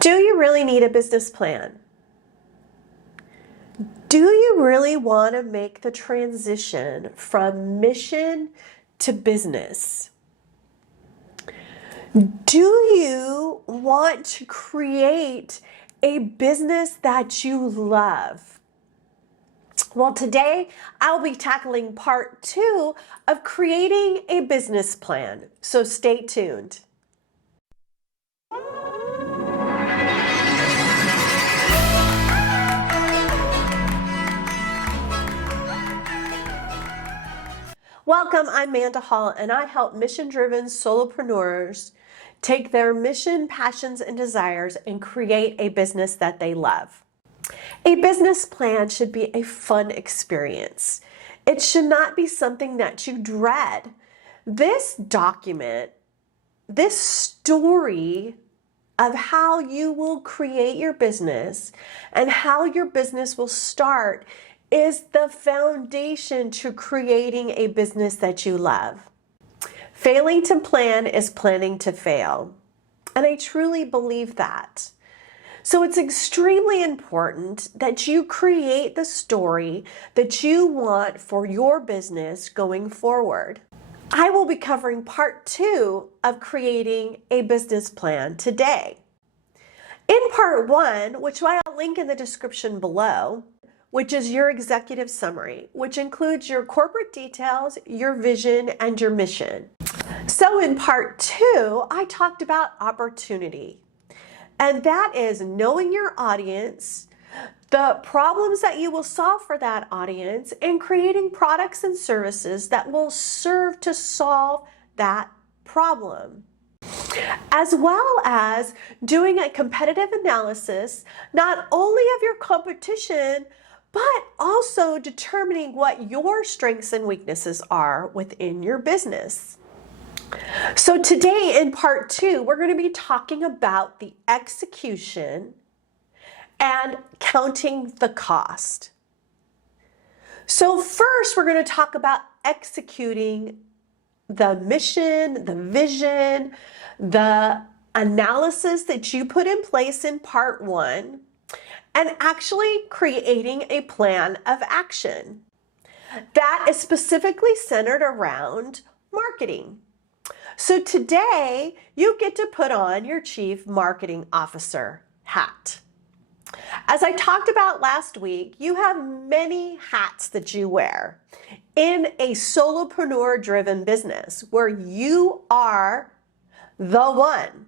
Do you really need a business plan? Do you really want to make the transition from mission to business? Do you want to create a business that you love? Well, today I'll be tackling part 2 of creating a business plan. So stay tuned. Welcome, I'm Amanda Hall, and I help mission-driven solopreneurs take their mission, passions, and desires and create a business that they love. A business plan should be a fun experience. It should not be something that you dread. This document, this story of how you will create your business and how your business will start is the foundation to creating a business that you love. Failing to plan is planning to fail. And I truly believe that. So it's extremely important that you create the story that you want for your business going forward. I will be covering part 2 of creating a business plan today. In part 1, which I'll link in the description below, which is your executive summary, which includes your corporate details, your vision, and your mission. So in part 2, I talked about opportunity. And that is knowing your audience, the problems that you will solve for that audience, and creating products and services that will serve to solve that problem. As well as doing a competitive analysis, not only of your competition, but also determining what your strengths and weaknesses are within your business. So today in part 2, we're going to be talking about the execution and counting the cost. So first, we're going to talk about executing the mission, the vision, the analysis that you put in place in part 1, and actually creating a plan of action that is specifically centered around marketing. So today, you get to put on your Chief Marketing Officer hat. As I talked about last week, you have many hats that you wear in a solopreneur-driven business where you are the one.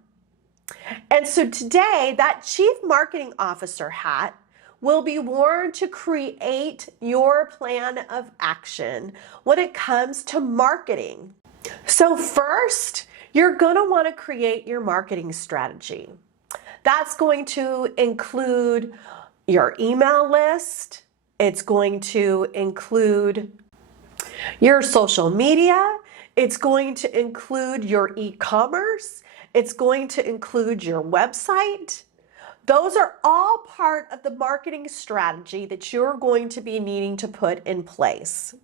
And so today, that Chief Marketing Officer hat will be worn to create your plan of action when it comes to marketing. So first, you're going to want to create your marketing strategy. That's going to include your email list. It's going to include your social media. It's going to include your e-commerce. It's going to include your website. Those are all part of the marketing strategy that you're going to be needing to put in place.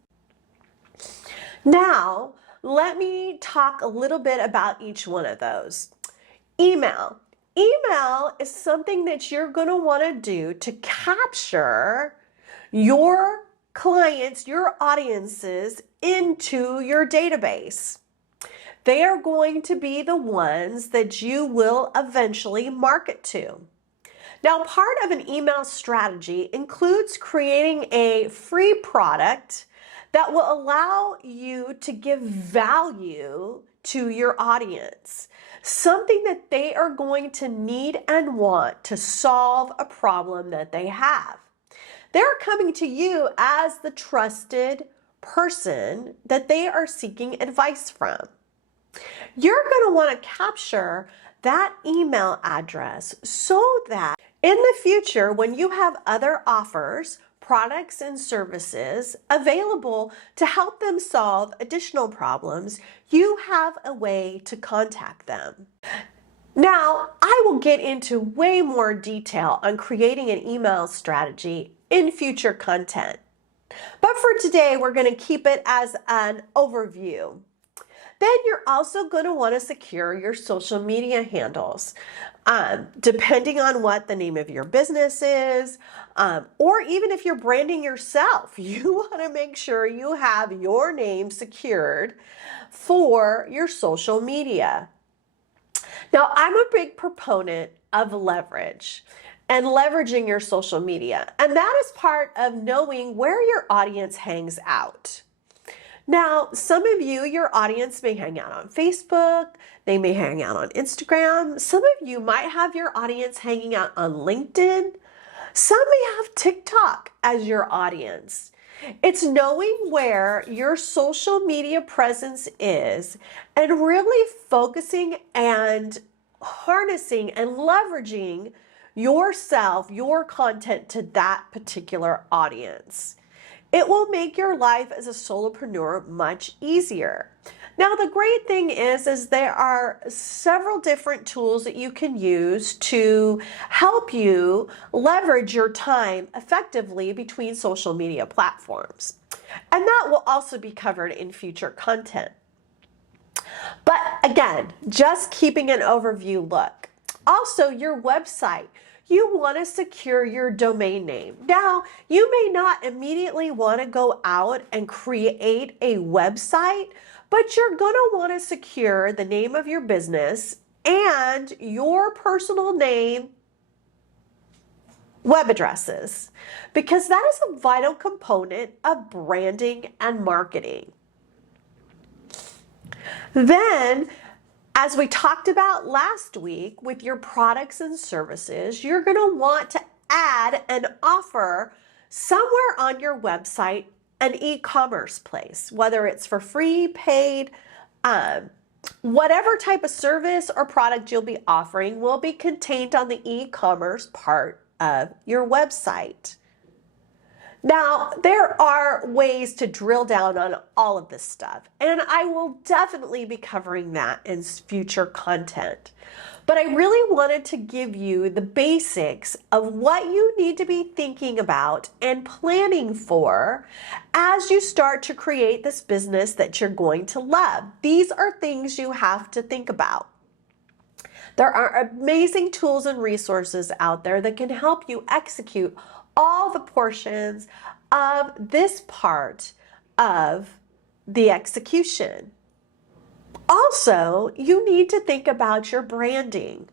Now, let me talk a little bit about each one of those. Email. Email is something that you're going to want to do to capture your clients, your audiences into your database. They are going to be the ones that you will eventually market to. Now, part of an email strategy includes creating a free product that will allow you to give value to your audience, something that they are going to need and want to solve a problem that they have. They're coming to you as the trusted person that they are seeking advice from. You're going to want to capture that email address so that in the future, when you have other offers, products, and services available to help them solve additional problems, you have a way to contact them. Now, I will get into way more detail on creating an email strategy in future content. But for today, we're going to keep it as an overview. Then you're also going to want to secure your social media handles. Depending on what the name of your business is, or even if you're branding yourself, you want to make sure you have your name secured for your social media. Now, I'm a big proponent of leverage and leveraging your social media, and that is part of knowing where your audience hangs out. Now, some of you, your audience may hang out on Facebook, they may hang out on Instagram. Some of you might have your audience hanging out on LinkedIn. Some may have TikTok as your audience. It's knowing where your social media presence is and really focusing and harnessing and leveraging yourself, your content to that particular audience. It will make your life as a solopreneur much easier. Now, the great thing is there are several different tools that you can use to help you leverage your time effectively between social media platforms. And that will also be covered in future content. But again, just keeping an overview look. Also, your website. You want to secure your domain name. Now, you may not immediately want to go out and create a website, but you're going to want to secure the name of your business and your personal name web addresses, because that is a vital component of branding and marketing. Then, as we talked about last week with your products and services, you're going to want to add and offer somewhere on your website an e-commerce place, whether it's for free, paid, whatever type of service or product you'll be offering will be contained on the e-commerce part of your website. Now, there are ways to drill down on all of this stuff, and I will definitely be covering that in future content. But I really wanted to give you the basics of what you need to be thinking about and planning for as you start to create this business that you're going to love. These are things you have to think about. There are amazing tools and resources out there that can help you execute all the portions of this part of the execution. Also, you need to think about your branding.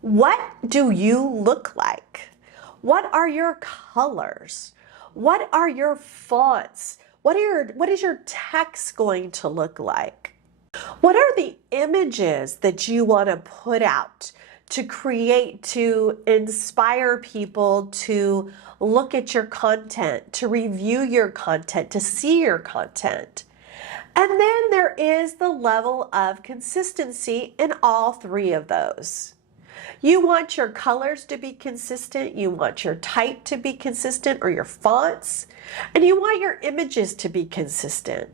What do you look like? What are your colors? What are your fonts? What is your text going to look like? What are the images that you want to put out to create, to inspire people to look at your content, to review your content, to see your content? And then there is the level of consistency in all three of those. You want your colors to be consistent, you want your type to be consistent or your fonts, and you want your images to be consistent.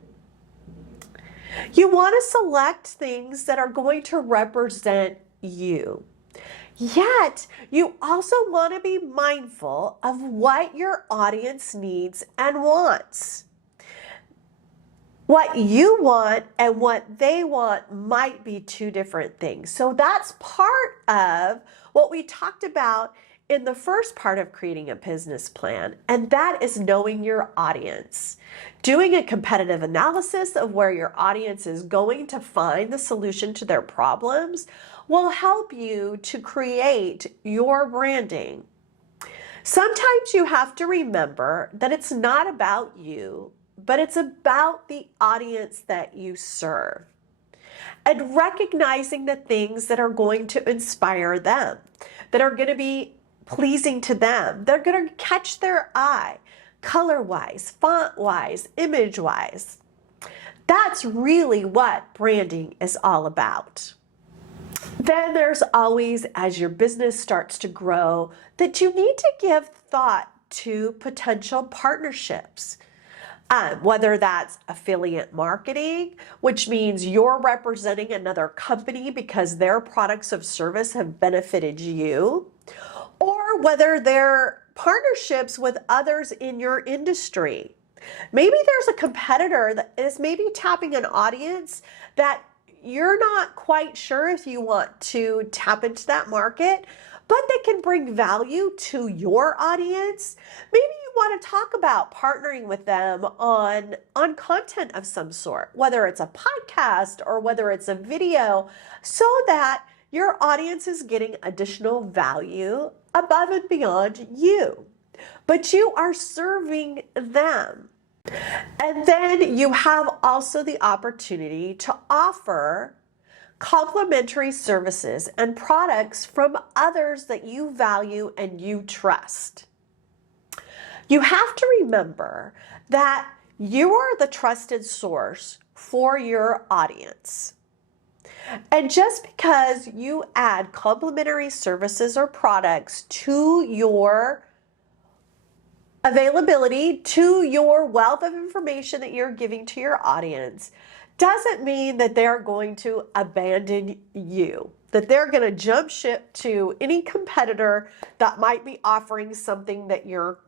You want to select things that are going to represent you. Yet, you also want to be mindful of what your audience needs and wants. What you want and what they want might be two different things. So that's part of what we talked about in the first part of creating a business plan, and that is knowing your audience. Doing a competitive analysis of where your audience is going to find the solution to their problems will help you to create your branding. Sometimes you have to remember that it's not about you, but it's about the audience that you serve. And recognizing the things that are going to inspire them, that are going to be pleasing to them, they're going to catch their eye, color-wise, font-wise, image-wise. That's really what branding is all about. Then there's always, as your business starts to grow, that you need to give thought to potential partnerships. Whether that's affiliate marketing, which means you're representing another company because their products or service have benefited you, or whether they're partnerships with others in your industry. Maybe there's a competitor that is maybe tapping an audience that you're not quite sure if you want to tap into that market, but they can bring value to your audience. Maybe you want to talk about partnering with them on content of some sort, whether it's a podcast or whether it's a video, so that your audience is getting additional value above and beyond you, but you are serving them. And then you have also the opportunity to offer complementary services and products from others that you value and you trust. You have to remember that you are the trusted source for your audience. And just because you add complementary services or products to your availability, to your wealth of information that you're giving to your audience, doesn't mean that they're going to abandon you, that they're going to jump ship to any competitor that might be offering something that you're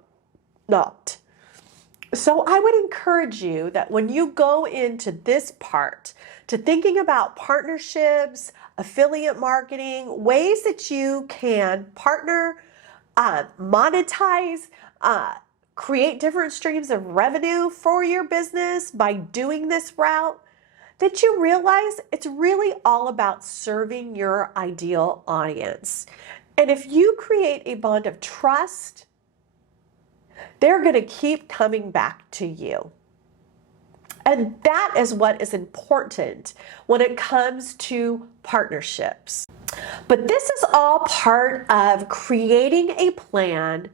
not. So I would encourage you that when you go into this part, to thinking about partnerships, affiliate marketing, ways that you can partner, monetize, create different streams of revenue for your business by doing this route, that you realize it's really all about serving your ideal audience. And if you create a bond of trust, they're going to keep coming back to you. And that is what is important when it comes to partnerships. But this is all part of creating a plan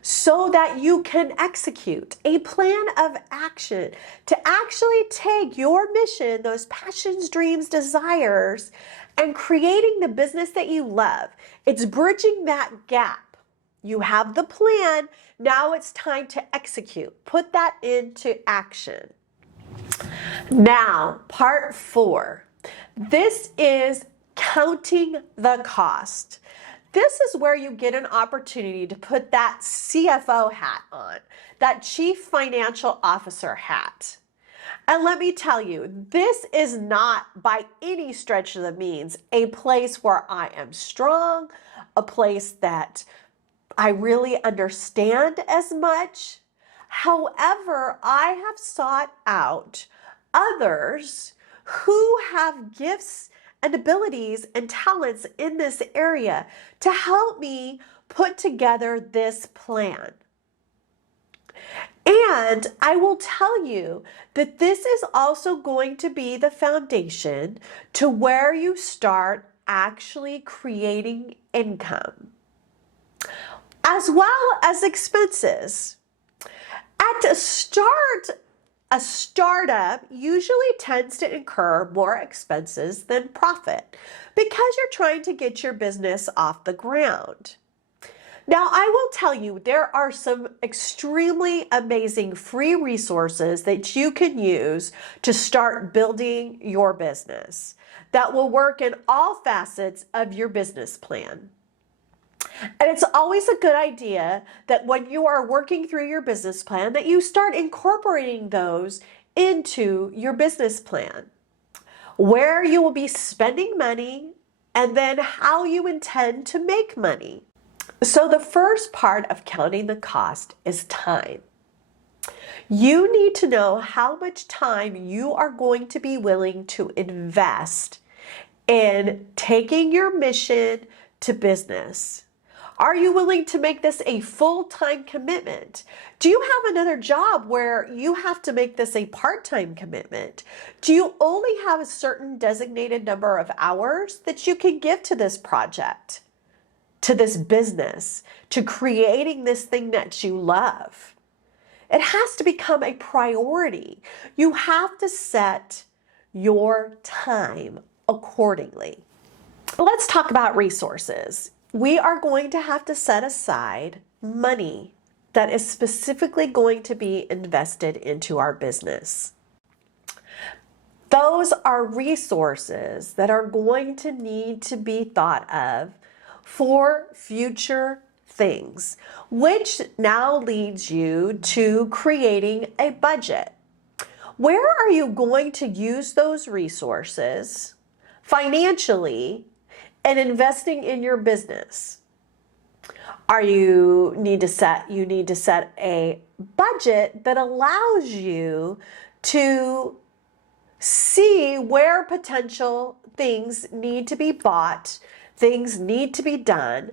so that you can execute a plan of action to actually take your mission, those passions, dreams, desires, and creating the business that you love. It's bridging that gap. You have the plan, now it's time to execute. Put that into action. Now, part 4. This is counting the cost. This is where you get an opportunity to put that CFO hat on, that Chief Financial Officer hat. And let me tell you, this is not by any stretch of the means a place where I am strong, a place that I really understand as much. However, I have sought out others who have gifts and abilities and talents in this area to help me put together this plan. And I will tell you that this is also going to be the foundation to where you start actually creating income, as well as expenses. At a start, a startup usually tends to incur more expenses than profit because you're trying to get your business off the ground. Now, I will tell you, there are some extremely amazing free resources that you can use to start building your business that will work in all facets of your business plan. And it's always a good idea that when you are working through your business plan, that you start incorporating those into your business plan, where you will be spending money and then how you intend to make money. So the first part of counting the cost is time. You need to know how much time you are going to be willing to invest in taking your mission to business. Are you willing to make this a full-time commitment? Do you have another job where you have to make this a part-time commitment? Do you only have a certain designated number of hours that you can give to this project, to this business, to creating this thing that you love? It has to become a priority. You have to set your time accordingly. Let's talk about resources. We are going to have to set aside money that is specifically going to be invested into our business. Those are resources that are going to need to be thought of for future things, which now leads you to creating a budget. Where are you going to use those resources? financially and investing in your business? You need to set a budget that allows you to see where potential things need to be bought, things need to be done,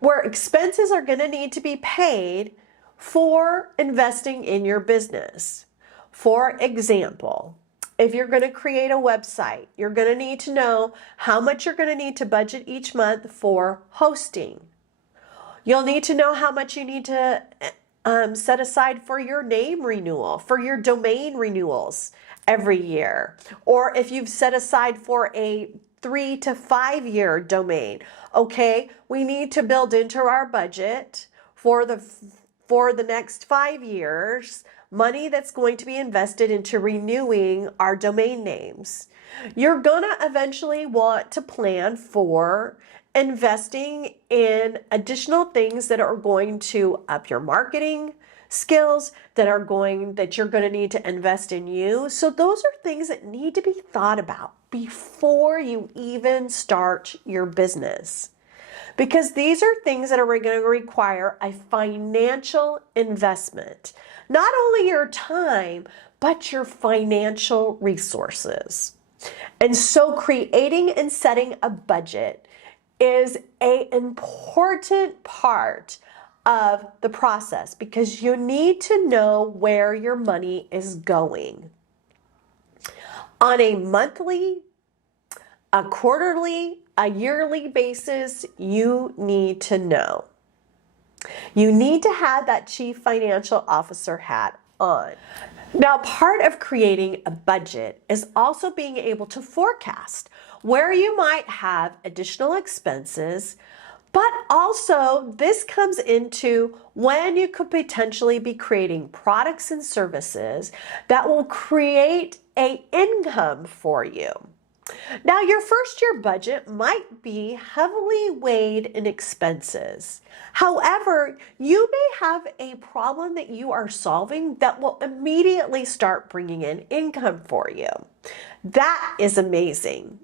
where expenses are going to need to be paid for investing in your business. For example, if you're going to create a website, you're going to need to know how much you're going to need to budget each month for hosting. You'll need to know how much you need to set aside for your name renewal, for your domain renewals every year. Or if you've set aside for a 3 to 5 year domain, okay, we need to build into our budget for the next 5 years money that's going to be invested into renewing our domain names. You're gonna eventually want to plan for investing in additional things that are going to up your marketing skills, that you're going to need to invest in you. So those are things that need to be thought about before you even start your business, because these are things that are going to require a financial investment, not only your time, but your financial resources. And so creating and setting a budget is an important part of the process, because you need to know where your money is going. On a monthly, a quarterly, a yearly basis, you need to know. You need to have that chief financial officer hat on. Now, part of creating a budget is also being able to forecast where you might have additional expenses, but also this comes into when you could potentially be creating products and services that will create an income for you. Now, your first year budget might be heavily weighed in expenses. However, you may have a problem that you are solving that will immediately start bringing in income for you. That is amazing.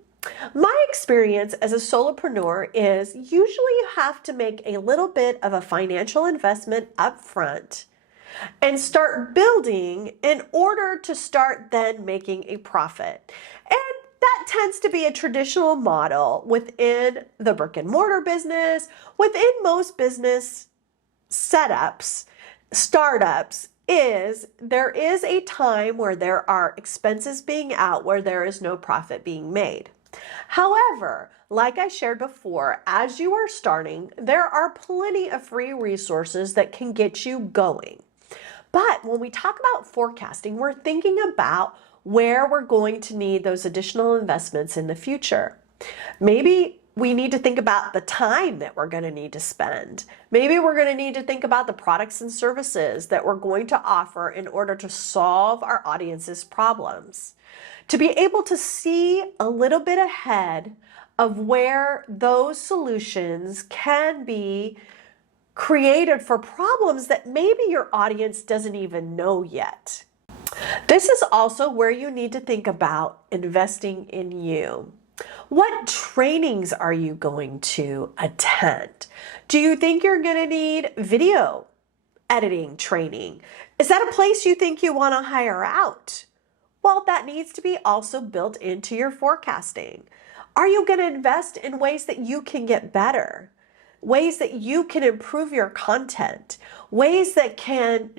My experience as a solopreneur is usually you have to make a little bit of a financial investment up front and start building in order to start then making a profit. And that tends to be a traditional model within the brick and mortar business, within most business setups, startups, there is a time where there are expenses being out where there is no profit being made. However, like I shared before, as you are starting, there are plenty of free resources that can get you going. But when we talk about forecasting, we're thinking about where we're going to need those additional investments in the future. Maybe we need to think about the time that we're going to need to spend. Maybe we're going to need to think about the products and services that we're going to offer in order to solve our audience's problems. To be able to see a little bit ahead of where those solutions can be created for problems that maybe your audience doesn't even know yet. This is also where you need to think about investing in you. What trainings are you going to attend? Do you think you're going to need video editing training? Is that a place you think you want to hire out? Well, that needs to be also built into your forecasting. Are you going to invest in ways that you can get better? Ways that you can improve your content? Ways that can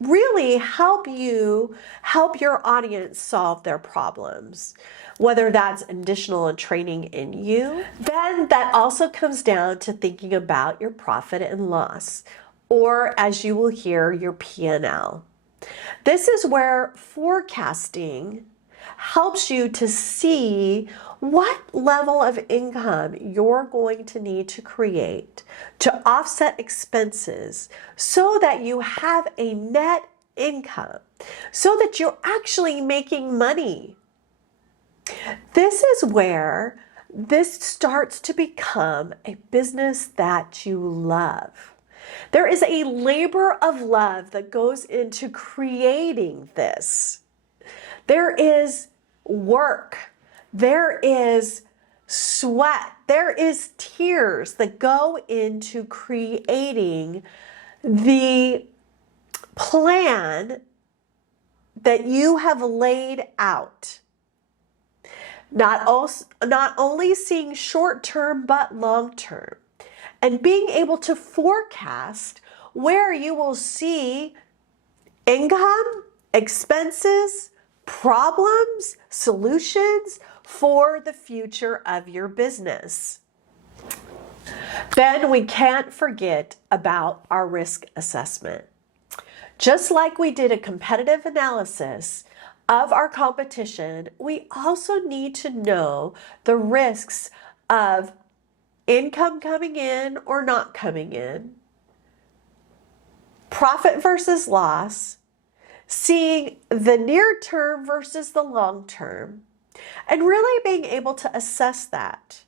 really help your audience solve their problems, whether that's additional training in you. Then that also comes down to thinking about your profit and loss, or as you will hear, your P&L. This is where forecasting helps you to see what level of income you're going to need to create to offset expenses so that you have a net income, so that you're actually making money. This is where this starts to become a business that you love. There is a labor of love that goes into creating this. There is work. There is sweat. There is tears that go into creating the plan that you have laid out. Not only seeing short term, but long term. And being able to forecast where you will see income, expenses, problems, solutions for the future of your business. Then we can't forget about our risk assessment. Just like we did a competitive analysis of our competition, we also need to know the risks of income coming in or not coming in, profit versus loss, seeing the near term versus the long term, and really being able to assess that.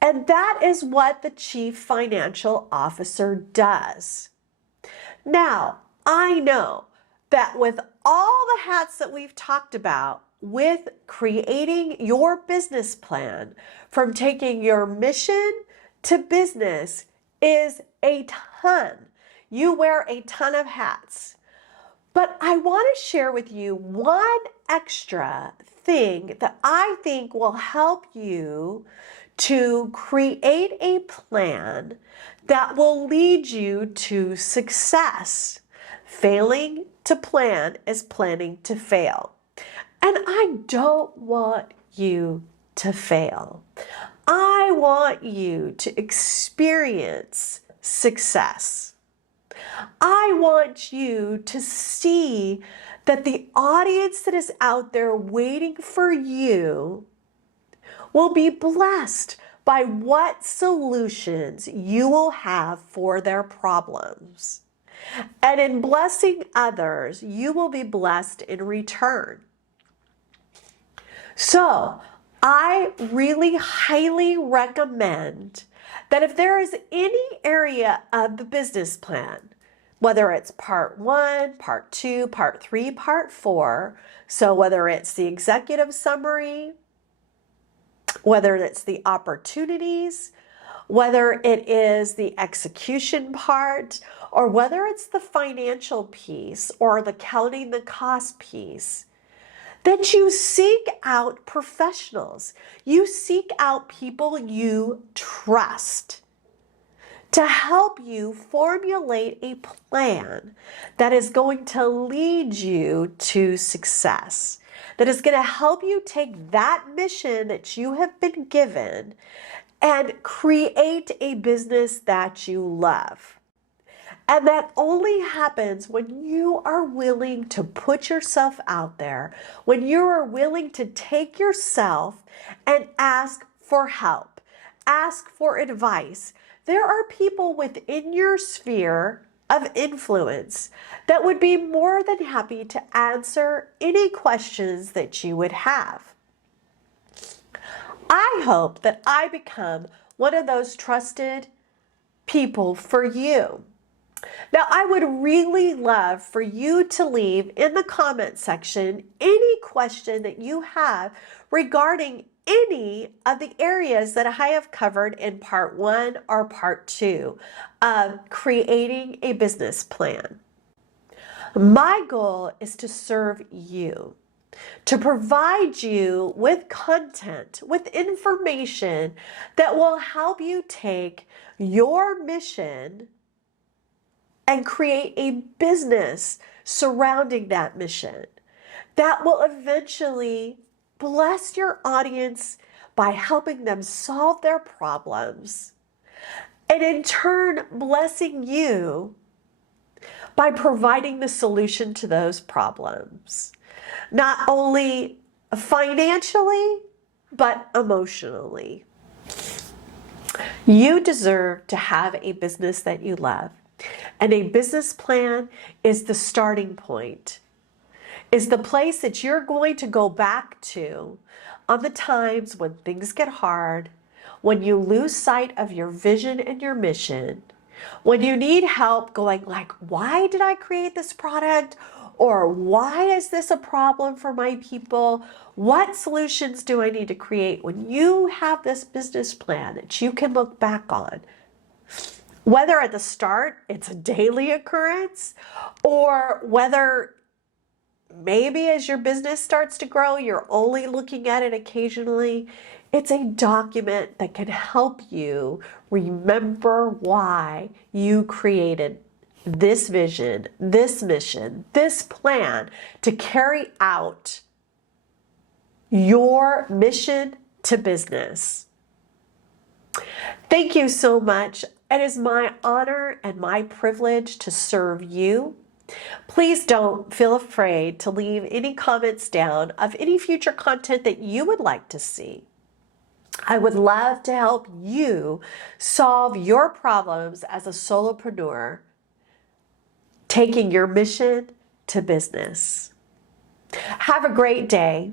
And that is what the Chief Financial Officer does. Now, I know that with all the hats that we've talked about with creating your business plan, from taking your mission to business, is a ton. You wear a ton of hats. But I want to share with you one extra thing that I think will help you to create a plan that will lead you to success. Failing to plan is planning to fail. And I don't want you to fail. I want you to experience success. I want you to see that the audience that is out there waiting for you will be blessed by what solutions you will have for their problems. And in blessing others, you will be blessed in return. So, I really highly recommend that if there is any area of the business plan, whether it's part 1, part 2, part 3, part 4, so whether it's the executive summary, whether it's the opportunities, whether it is the execution part, or whether it's the financial piece or the counting the cost piece, that you seek out professionals. You seek out people you trust to help you formulate a plan that is going to lead you to success, that is going to help you take that mission that you have been given and create a business that you love. And that only happens when you are willing to put yourself out there, when you are willing to take yourself and ask for help, ask for advice. There are people within your sphere of influence that would be more than happy to answer any questions that you would have. I hope that I become one of those trusted people for you. Now, I would really love for you to leave in the comment section any question that you have regarding any of the areas that I have covered in part 1 or part 2 of creating a business plan. My goal is to serve you, to provide you with content, with information that will help you take your mission and create a business surrounding that mission that will eventually bless your audience by helping them solve their problems, and in turn blessing you by providing the solution to those problems, not only financially, but emotionally. You deserve to have a business that you love. And a business plan is the starting point, is the place that you're going to go back to on the times when things get hard, when you lose sight of your vision and your mission, when you need help going like, why did I create this product? Or why is this a problem for my people? What solutions do I need to create? When you have this business plan that you can look back on, whether at the start it's a daily occurrence, or whether maybe as your business starts to grow, you're only looking at it occasionally, it's a document that can help you remember why you created this vision, this mission, this plan to carry out your mission to business. Thank you so much. It is my honor and my privilege to serve you. Please don't feel afraid to leave any comments down of any future content that you would like to see. I would love to help you solve your problems as a solopreneur, taking your mission to business. Have a great day.